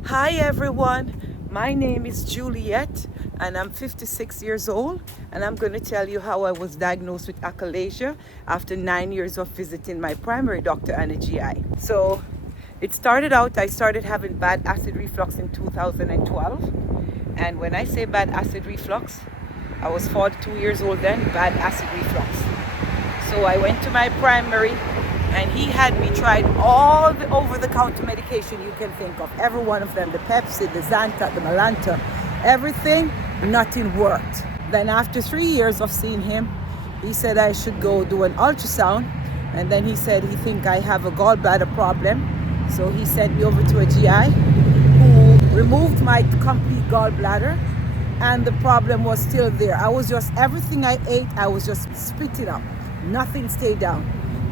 Hi everyone, my name is Juliet and I'm 56 years old, and I'm going to tell you how I was diagnosed with achalasia after 9 years of visiting my primary doctor and a GI. So it started out, I started having bad acid reflux in 2012, and when I say bad acid reflux, I was 42 years old then, bad acid reflux. So I went to my primary and he had me tried all the over-the-counter medication you can think of. Every one of them, the Pepsi, the Zantac, the Malanta, everything, nothing worked. Then after 3 years of seeing him, he said I should go do an ultrasound. And then he said he think I have a gallbladder problem. So he sent me over to a GI who removed my complete gallbladder, and the problem was still there. I was just, everything I ate, I was just spitting up. Nothing stayed down.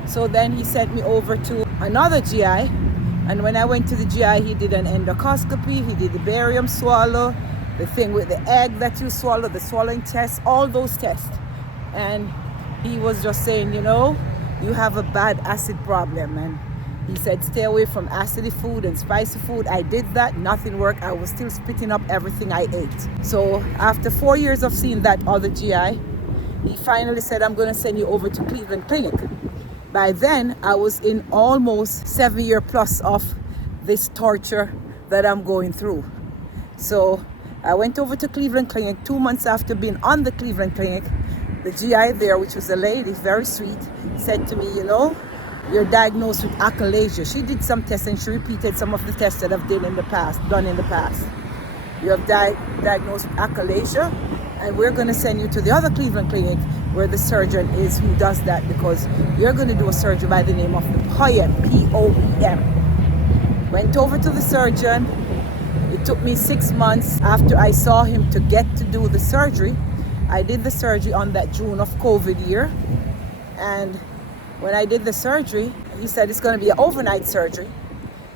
So then he sent me over to another GI, and when I went to the GI, he did an endoscopy, he did the barium swallow, the thing with the egg that you swallow, the swallowing test, all those tests. And he was just saying, you know, you have a bad acid problem. And he said, stay away from acidy food and spicy food. I did that, nothing worked. I was still spitting up everything I ate. So after 4 years of seeing that other GI, he finally said, I'm going to send you over to Cleveland Clinic. By then, I was in almost 7 year plus of this torture that I'm going through. So I went over to Cleveland Clinic 2 months after being on the Cleveland Clinic. The GI there, which was a lady, very sweet, said to me, you know, you're diagnosed with achalasia. She did some tests and she repeated some of the tests that I've done in the past. You have diagnosed with achalasia, and we're going to send you to the other Cleveland Clinic where the surgeon is who does that, because you're going to do a surgery by the name of the POEM, P-O-E-M. Went over to the surgeon. It took me 6 months after I saw him to get to do the surgery. I did the surgery on that June of COVID year. And when I did the surgery, he said it's going to be an overnight surgery.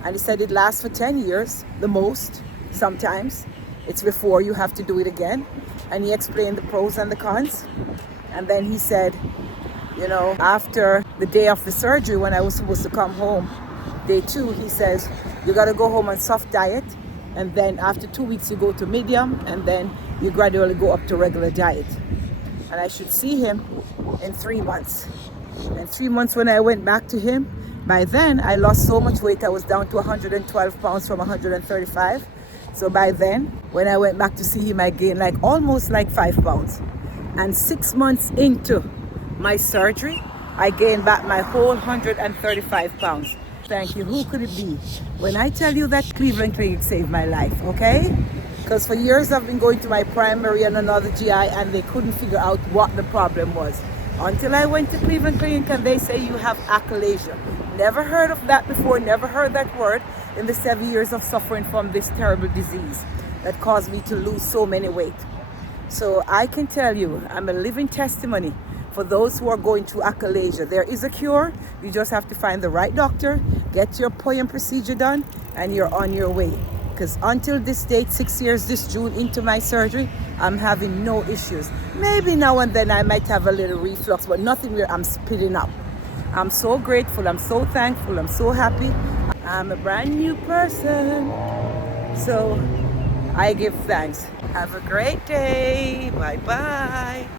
And he said it lasts for 10 years, the most, sometimes. It's before you have to do it again. And he explained the pros and the cons. And then he said, you know, after the day of the surgery, when I was supposed to come home, day 2, he says, you got to go home on soft diet. And then after 2 weeks, you go to medium. And then you gradually go up to regular diet. And I should see him in 3 months. And 3 months when I went back to him, by then I lost so much weight. I was down to 112 pounds from 135. So by then, when I went back to see him, I gained almost 5 pounds. And 6 months into my surgery, I gained back my whole 135 pounds. Thank you. Who could it be? When I tell you that Cleveland Clinic saved my life, okay? Because for years I've been going to my primary and another GI, and they couldn't figure out what the problem was. Until I went to Cleveland Clinic and they say you have achalasia. Never heard of that before, never heard that word in the 7 years of suffering from this terrible disease that caused me to lose so many weight. So I can tell you, I'm a living testimony for those who are going through achalasia. There is a cure. You just have to find the right doctor, get your POEM procedure done, and you're on your way. Because until this date, 6 years this June into my surgery, I'm having no issues. Maybe now and then I might have a little reflux, but nothing where I'm spitting up. I'm so grateful, I'm so thankful, I'm so happy. I'm a brand new person. So I give thanks. Have a great day. Bye-bye.